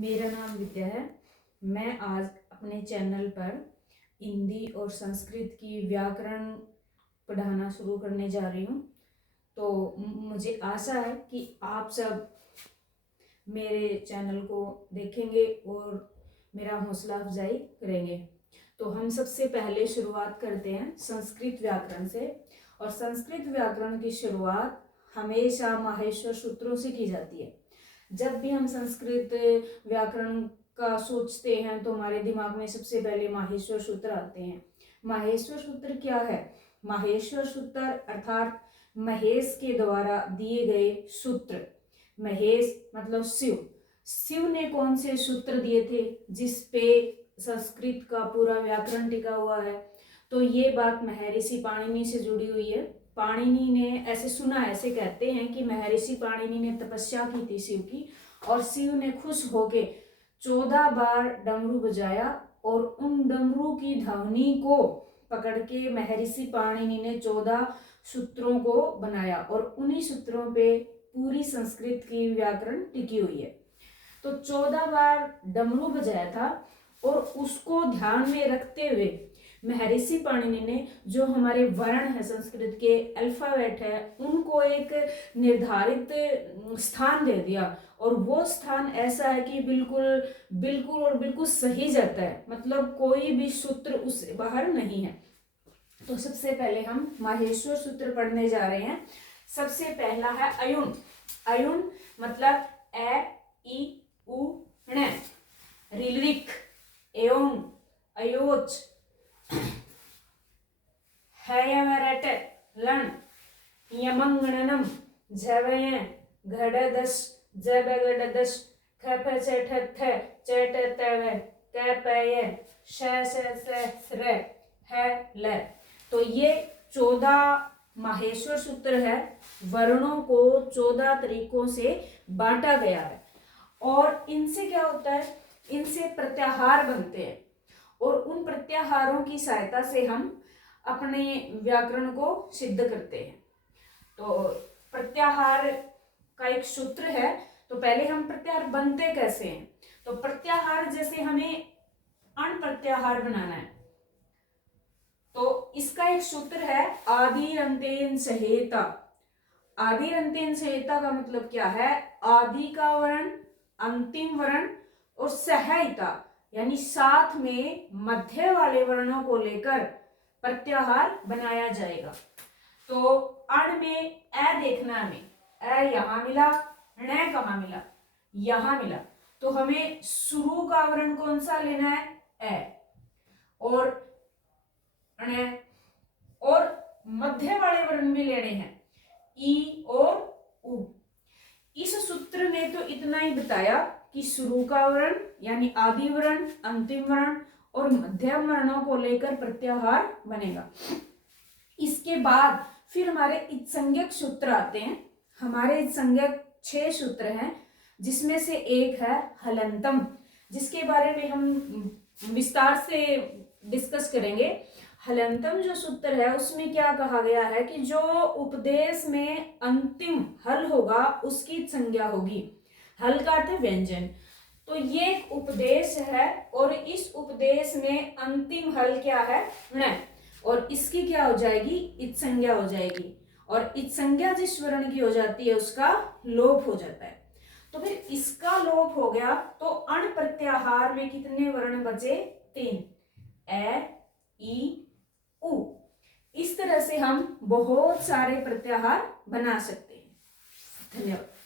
मेरा नाम विद्या है। मैं आज अपने चैनल पर हिंदी और संस्कृत की व्याकरण पढ़ाना शुरू करने जा रही हूँ। तो मुझे आशा है कि आप सब मेरे चैनल को देखेंगे और मेरा हौसला अफजाई करेंगे। तो हम सबसे पहले शुरुआत करते हैं संस्कृत व्याकरण से। और संस्कृत व्याकरण की शुरुआत हमेशा माहेश्वर सूत्रों से की जाती है। जब भी हम संस्कृत व्याकरण का सोचते हैं तो हमारे दिमाग में सबसे पहले माहेश्वर सूत्र आते हैं। माहेश्वर सूत्र क्या है? माहेश्वर सूत्र अर्थात महेश के द्वारा दिए गए सूत्र। महेश मतलब शिव। शिव ने कौन से सूत्र दिए थे जिस पे संस्कृत का पूरा व्याकरण टिका हुआ है? तो ये बात महर्षि पाणिनि से जुड़ी हुई है। पाणिनि ने ऐसे सुना, ऐसे कहते हैं कि महर्षि पाणिनि ने तपस्या की थी शिव की, और शिव ने खुश होके 14 बार डमरू बजाया और उन डमरू की ध्वनि को पकड़ के महर्षि पाणिनि ने 14 सूत्रों को बनाया और उन्हीं सूत्रों पे पूरी संस्कृत की व्याकरण टिकी हुई है। तो 14 बार डमरू बजाया था और उसको ध्यान में रखते हुए महर्षि पाणिनि ने जो हमारे वर्ण है संस्कृत के, अल्फाबेट है, उनको एक निर्धारित स्थान दे दिया। और वो स्थान ऐसा है कि बिल्कुल बिल्कुल और बिल्कुल सही जाता है, मतलब कोई भी सूत्र उससे बाहर नहीं है। तो सबसे पहले हम माहेश्वर सूत्र पढ़ने जा रहे हैं। सबसे पहला है अयुण। अयुण मतलब ए ई उ ण, ऋलिक, एओंग, अयोच, हयमरट, लन, यमंगणनम, झवय, घड़दश, जबगड़दश, खपचठथ, चटतव, कपय, शसस्र, ल। तो ये 14 माहेश्वर सूत्र है। वर्णों को 14 तरीकों से बांटा गया है और इनसे क्या होता है? इनसे प्रत्याहार बनते हैं और उन प्रत्याहारों की सहायता से हम अपने व्याकरण को सिद्ध करते हैं। तो प्रत्याहार का एक सूत्र है। तो पहले हम प्रत्याहार बनते कैसे हैं? तो प्रत्याहार जैसे हमें अण प्रत्याहार बनाना है तो इसका एक सूत्र है आदिरंतेन सहेता। आदिरंतेन सहेता का मतलब क्या है? आदि का वर्ण, अंतिम वर्ण और सहायता यानी साथ में मध्य वाले वर्णों को लेकर प्रत्याहार बनाया जाएगा। तो अण में ए देखना, हमें ए यहां मिला, ण कहां मिला? यहां मिला। तो हमें शुरू का वर्ण कौन सा लेना है? ए। और ण और मध्य वाले वर्ण भी लेने हैं, ई और उ। इस सूत्र ने तो इतना ही बताया कि शुरू का वर्ण यानी आदि वर्ण, अंतिम वर्ण और मध्यम वर्णों को लेकर प्रत्याहार बनेगा। इसके बाद फिर हमारे इत्संज्ञक सूत्र आते हैं। हमारे इत्संज्ञक 6 सूत्र हैं जिसमें से एक है हलंतम, जिसके बारे में हम विस्तार से डिस्कस करेंगे। हलंतम जो सूत्र है उसमें क्या कहा गया है कि जो उपदेश में अंतिम हल होगा उसकी संज्ञा होगी। हल का अर्थ है व्यंजन। तो ये एक उपदेश है और इस उपदेश में अंतिम हल क्या है? ण। और इसकी क्या हो जाएगी? इत संज्ञा हो जाएगी। और इत संज्ञा जिस वर्ण की हो जाती है उसका लोप हो जाता है। तो फिर इसका लोप हो गया तो अण प्रत्याहार में कितने वर्ण बचे? 3, ए ई उ। इस तरह से हम बहुत सारे प्रत्याहार बना सकते हैं। धन्यवाद।